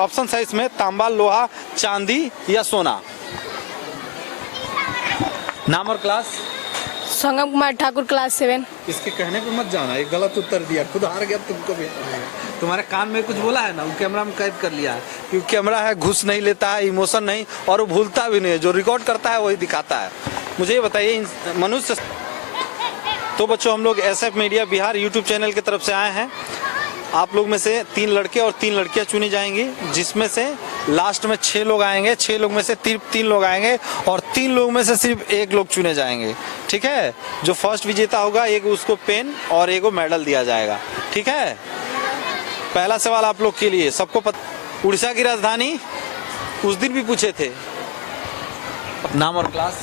Option है इसमें तांबा, लोहा, चांदी या सोना। नाम और क्लास? संगम कुमार ठाकुर, क्लास 7। इसके कहने पे मत जाना, एक गलत उत्तर दिया, खुद हार गया तुमको भी। तुम्हारे कान में कुछ बोला है ना, वो कैमरा में कैद कर लिया है, क्योंकि कैमरा है, घुस नहीं लेता है, इमोशन नहीं, और वो भूलता भी नहीं है, जो रिकॉर्ड करता है वही दिखाता है। मुझे ये बताइए, मनुष्य तो बच्चों हम लोग SF media Bihar YouTube channel की तरफ से आए हैं। आप लोग में से 3 लड़के और 3 लड़कियां चुनी जाएंगी, जिसमें से लास्ट में 6 लोग आएंगे। 6 लोग में से 3 लोग आएंगे और 3 लोग में से सिर्फ 1 लोग चुने जाएंगे। ठीक है, जो फर्स्ट विजेता होगा एक उसको पेन और एक मेडल दिया जाएगा। ठीक है, पहला सवाल आप लोग के लिए। सबको पता उड़ीसा की राजधानी उस दिन भी पूछे थे। नाम और क्लास?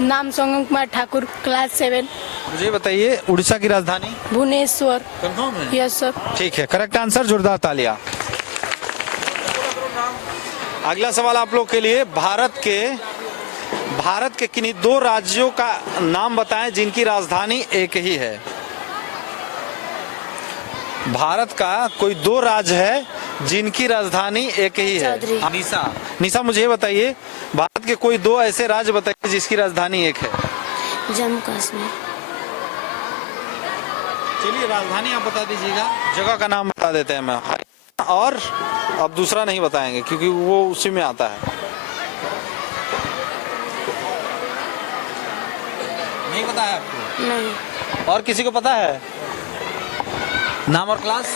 नाम संगम कुमार ठाकुर, क्लास 7। मुझे बताइए उड़ीसा की राजधानी? भुवनेश्वर। कंफर्म है? Yes sir. ठीक है, करेक्ट आंसर, जोरदार तालियां। अगला सवाल आप लोग के लिए, भारत के किन्हीं 2 राज्यों का नाम बताएं जिनकी राजधानी एक ही है। भारत का कोई 2 राज्य है जिनकी राजधानी एक ही है। निशा मुझे बताइए, भारत के कोई 2 ऐसे राज्य बताइए जिसकी राजधानी एक है। जम्मू कश्मीर। चलिए राजधानी आप बता दीजिएगा, जगह का नाम बता देते हैं मैं, और अब दूसरा नहीं बताएंगे क्योंकि वो उसी में आता है। नहीं पता है आपको? नहीं। और किसी को पता है? नाम और क्लास?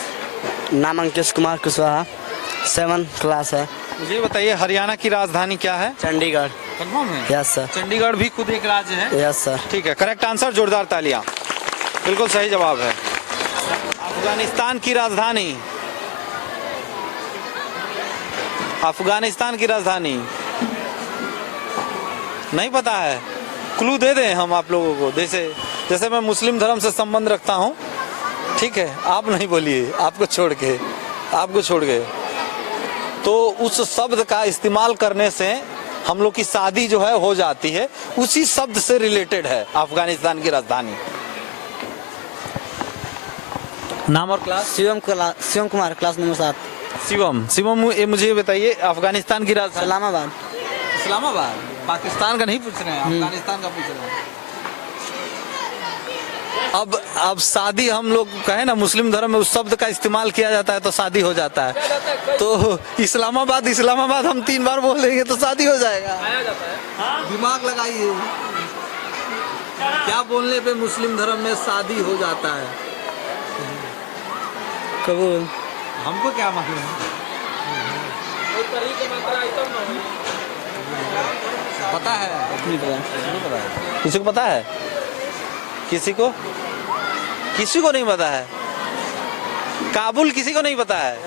नाम अंकित कुमार कुशवाहा, 7 क्लास है। मुझे बताइए हरियाणा की राजधानी क्या है? चंडीगढ़। कंफर्म है? Yes sir. चंडीगढ़ भी खुद एक राज्य है? Yes sir. ठीक है, करेक्ट आंसर, जोरदार तालियां। बिल्कुल सही जवाब है। अफगानिस्तान की राजधानी? अफगानिस्तान की राजधानी नहीं पता है? क्लू दे दें हम आप लोगों को, जैसे मैं मुस्लिम धर्म से संबंध रखता हूँ। ठीक है, आप नहीं बोलिए, आपको छोड़ के तो उस शब्द का इस्तेमाल करने से हम लोग की शादी जो है हो जाती है, उसी शब्द से रिलेटेड है अफगानिस्तान की राजधानी। नाम और class? Shivam Kumar, class number 7। Shivam ये मुझे बताइए अफगानिस्तान की राजधानी? इस्लामाबाद। पाकिस्तान का नहीं पूछ रहे हैं, अफगानिस्तान का पूछ रहे हैं। अब शादी हम लोग कहे ना, मुस्लिम धर्म में उस शब्द का इस्तेमाल किया जाता है तो शादी हो जाता है। तो इस्लामाबाद हम 3 बार बोल देंगे तो शादी हो जाएगा। दिमाग लगाइए, क्या बोलने पे मुस्लिम धर्म में शादी हो जाता है? कबूल। हमको क्या मालूम? पता है? नहीं पता। किसी को पता है? किसी को नहीं पता है? काबुल किसी को नहीं पता है?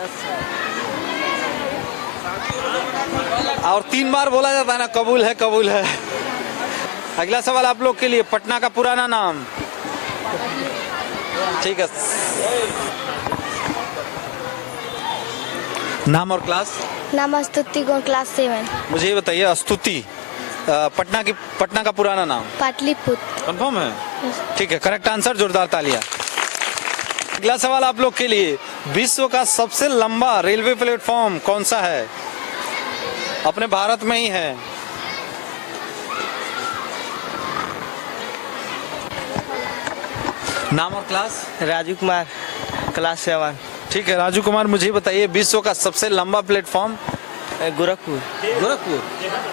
और 3 बार बोला जाता है ना, कबूल है। अगला सवाल आप लोग के लिए, पटना का पुराना नाम? ठीक है, नाम और क्लास? नाम स्तुति गौड़, क्लास 7। मुझे ये बताइए स्तुति पटना का पुराना नाम? पाटलिपुत्र। कंफर्म है? ठीक है, करेक्ट आंसर, जोरदार तालियां। अगला सवाल आप लोग के लिए, विश्व का सबसे लंबा रेलवे प्लेटफॉर्म कौन सा है? अपने भारत में ही है। नाम और क्लास? राजू कुमार, क्लास 7। ठीक है, राजू कुमार मुझे बताइए विश्व का सबसे लंबा प्लेटफॉर्म? गोरखपुर।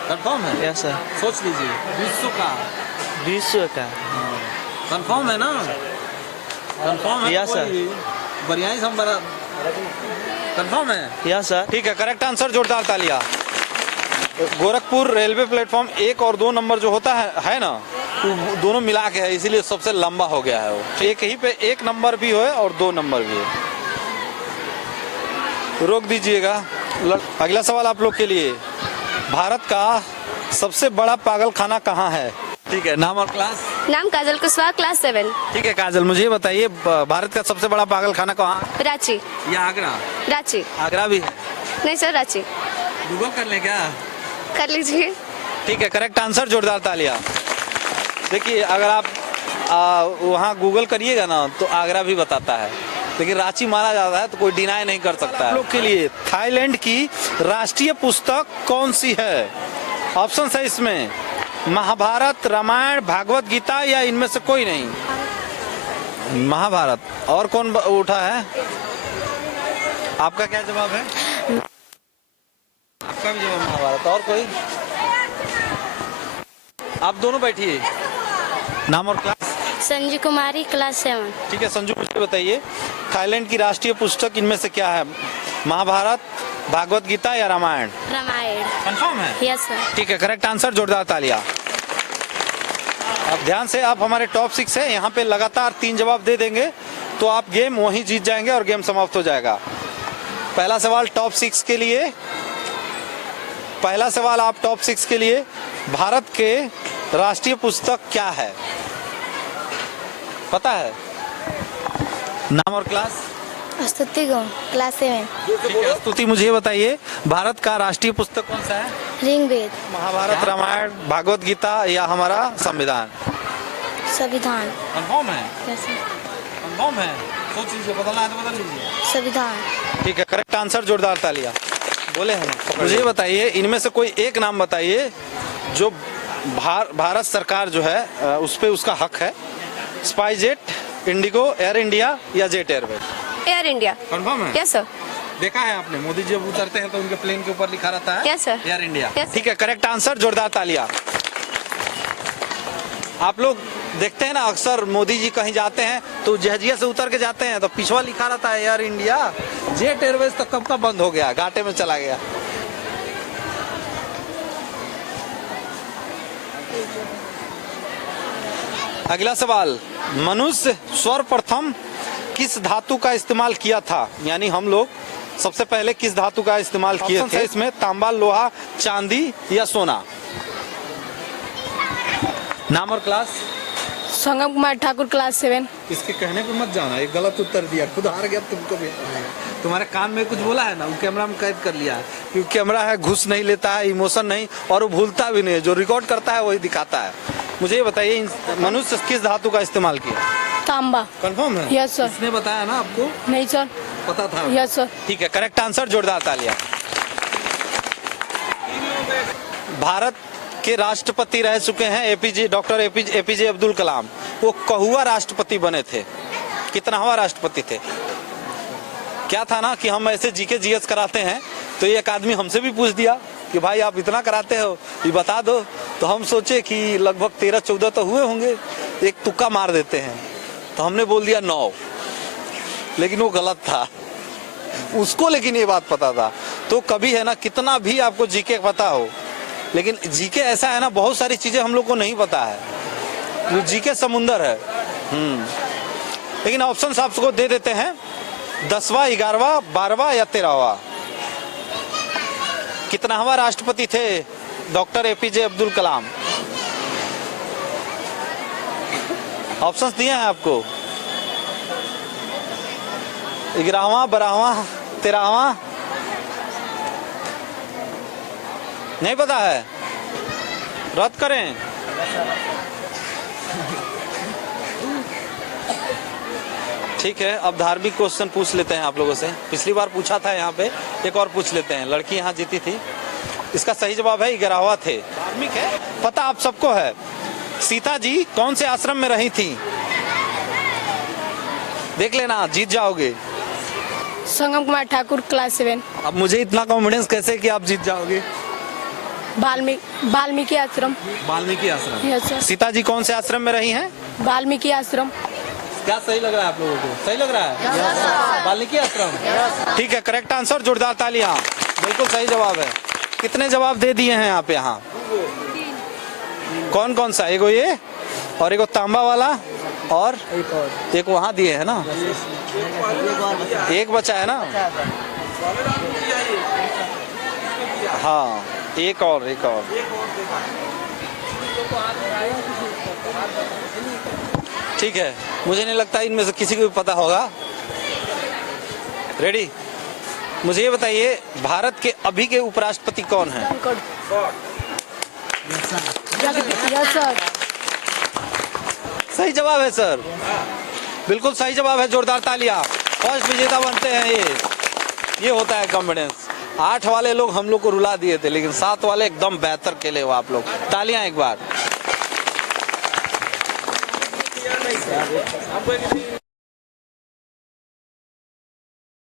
कंफर्म है? Yes sir. सोच लीजिए, विश्व का कंफर्म है ना? कंफर्म है? Yes sir. बढ़िया ही कंफर्म है? Yes sir. ठीक है, करेक्ट आंसर, जोरदार तालियां। गोरखपुर रेलवे प्लेटफॉर्म 1 और 2 नंबर जो होता है ना, वो दोनों मिला के है, इसीलिए सबसे लंबा हो गया है वो। एक ही पे 1 नंबर भी है और 2 नंबर भी है। रोक दीजिएगा। अगला सवाल आप लोग के लिए, भारत का सबसे बड़ा पागल खाना कहाँ है? ठीक है, नाम और क्लास? नाम काजल कुशवाहा, क्लास 7। ठीक है काजल, मुझे बताइए भारत का सबसे बड़ा पागल खाना कहाँ? रांची। या आगरा? रांची। आगरा भी है? नहीं सर, रांची। गूगल कर ले क्या? कर लीजिए। ठीक है, करेक्ट आंसर, जोरदार तालियां। देखिए अगर आप वहाँ गूगल करिएगा ना तो आगरा भी बताता है। लेकिन रांची माना जाता है तो कोई डिनाई नहीं कर सकता है। आप लोग के लिए थाईलैंड की राष्ट्रीय पुस्तक कौन सी है? ऑप्शन है इसमें महाभारत, रामायण, भागवत गीता या इनमें से कोई नहीं। महाभारत। और कौन उठा है? आपका क्या जवाब है? आपका भी जवाब महाभारत। और कोई? आप दोनों बैठिए। नाम और क्लास? संजू कुमारी क्लास 7। ठीक है संजू, मुझे बताइए थाईलैंड की राष्ट्रीय पुस्तक इनमें से क्या है? महाभारत, भागवत गीता या रामायण? रामायण। कंफर्म है? Yes sir. ठीक है, करेक्ट आंसर, जोरदार तालियां। अब ध्यान से, आप हमारे टॉप 6 है, यहाँ पे लगातार 3 जवाब दे देंगे तो आप गेम वहीं जीत जाएंगे और गेम समाप्त हो जाएगा। पहला सवाल टॉप 6 के लिए, पहला सवाल आप टॉप 6 के लिए, भारत के राष्ट्रीय पुस्तक क्या है? पता है? नाम और क्लास? स्तुति गौड़ क्लास 7। ठीक है, स्तुति मुझे बताइए भारत का राष्ट्रीय पुस्तक कौन सा है? ऋग्वेद। महाभारत, रामायण, भागवत गीता या हमारा संविधान? संविधान। कंफर्म है? Yes sir. कंफर्म है? सोच लीजिए, बदलना है तो बदल लीजिए। संविधान। ठीक है, करेक्ट आंसर, जोरदार तालियां। बोले हैं ना? मुझे बताइए इनमें से कोई एक नाम बताइए जो भारत सरकार जो है उस पे उसका हक है। स्पाइसजेट, इंडिगो, एयर इंडिया या जेट एयरवेज? एयर इंडिया। कंफर्म है? Yes sir. देखा है आपने, मोदी जी जब उतरते हैं तो उनके प्लेन के ऊपर लिखा रहता है yes sir. Air India. Yes. ठीक है, करेक्ट आंसर, जोरदार तालियां। आप लोग देखते हैं ना अक्सर मोदी जी कहीं जाते हैं तो जहाजिया से उतर के जाते हैं तो पिछवा लिखा रहता है एयर इंडिया। जेट एयरवेज तो कब का बंद हो गया, घाटे में चला गया। अगला सवाल, मनुष्य सर्वप्रथम किस धातु का इस्तेमाल किया था? यानी हम लोग सबसे पहले किस धातु का इस्तेमाल किए थे? इसमें तांबा, लोहा, चांदी या सोना? नाम और क्लास? संगम कुमार ठाकुर क्लास 7। इसके कहने पे मत जाना, ये गलत उत्तर दिया, खुद हार गया तुमको भी। तुम्हारे कान में कुछ बोला है ना, वो कैमरा में कैद कर लिया है, क्योंकि कैमरा है घुस नहीं लेता है, इमोशन नहीं, और वो भूलता भी नहीं है, जो रिकॉर्ड करता है वही दिखाता है। मुझे ये बताइए मनुष्य किस धातु का इस्तेमाल किया? तांबा। कंफर्म है? Yes sir. इसने बताया ना आपको? नहीं सर। पता था? Yes sir. ठीक है, करेक्ट आंसर, जोरदार तालियां। भारत के राष्ट्रपति रह चुके हैं डॉक्टर एपीजे अब्दुल कलाम। वो कहुआ राष्ट्रपति बने थे। कितनावा राष्ट्रपति थे? क्या था ना कि हम ऐसे जीके जीएस कराते हैं तो एक आदमी हमसे भी पूछ दिया कि भाई आप इतना कराते हो, ये बता दो। तो हम सोचे कि लगभग 13-14 तो हुए होंगे, एक तुक्का मार देते हैं, तो हमने बोल दिया 9, लेकिन वो गलत था उसको, लेकिन ये बात पता था। तो कभी है ना, कितना भी आपको जीके पता हो, लेकिन जीके ऐसा है ना, बहुत सारी चीजें हम लोग को नहीं पता है, वो जीके समुंदर है। लेकिन ऑप्शन आपको दे देते हैं, 10वां, 11वां, 12वां या 13वां? कितनावा राष्ट्रपति थे doctor APJ Abdul Kalam? Options दिए हैं आपको, 11वां, 12वां, 13वां? नहीं पता है? रद्द करें? ठीक है, अब धार्मिक क्वेश्चन पूछ लेते हैं आप लोगों से। पिछली बार पूछा था यहाँ पे, एक और पूछ लेते हैं। लड़की यहाँ जीती थी, इसका सही जवाब है 11वां थे। धार्मिक है, पता आप सबको है। सीता जी कौन से आश्रम में रही थी? देख लेना, जीत जाओगे। संगम कुमार ठाकुर क्लास 7। अब मुझे इतना कॉन्फिडेंस कैसे कि आप जीत जाओगे? वाल्मीकि आश्रम। वाल्मीकि आश्रम। Yes sir. सीता जी कौन से आश्रम में रही हैं? वाल्मीकि आश्रम। क्या सही लग रहा है आप लोगों को? सही लग रहा है? वाल्मीकि आश्रम। ठीक है, करेक्ट आंसर, जोरदार तालियां। बिल्कुल सही जवाब है। कितने जवाब दे दिए हैं आप यहाँ? कौन कौन सा? एगो ये और एगो तांबा वाला और एक वहाँ दिए है ना, एक बचा है ना? हाँ, एक और। ठीक है, मुझे नहीं लगता इनमें से किसी को भी पता होगा। रेडी? मुझे ये बताइए भारत के अभी के उपराष्ट्रपति कौन हैं? Yes sir. सही जवाब है सर, बिल्कुल सही जवाब है, जोरदार तालियां। फर्स्ट विजेता बनते हैं ये होता है कॉन्फिडेंस। 8 वाले लोग हम लोग को रुला दिए थे, लेकिन 7 वाले एकदम बेहतर खेले हो आप लोग। तालियां एक बार।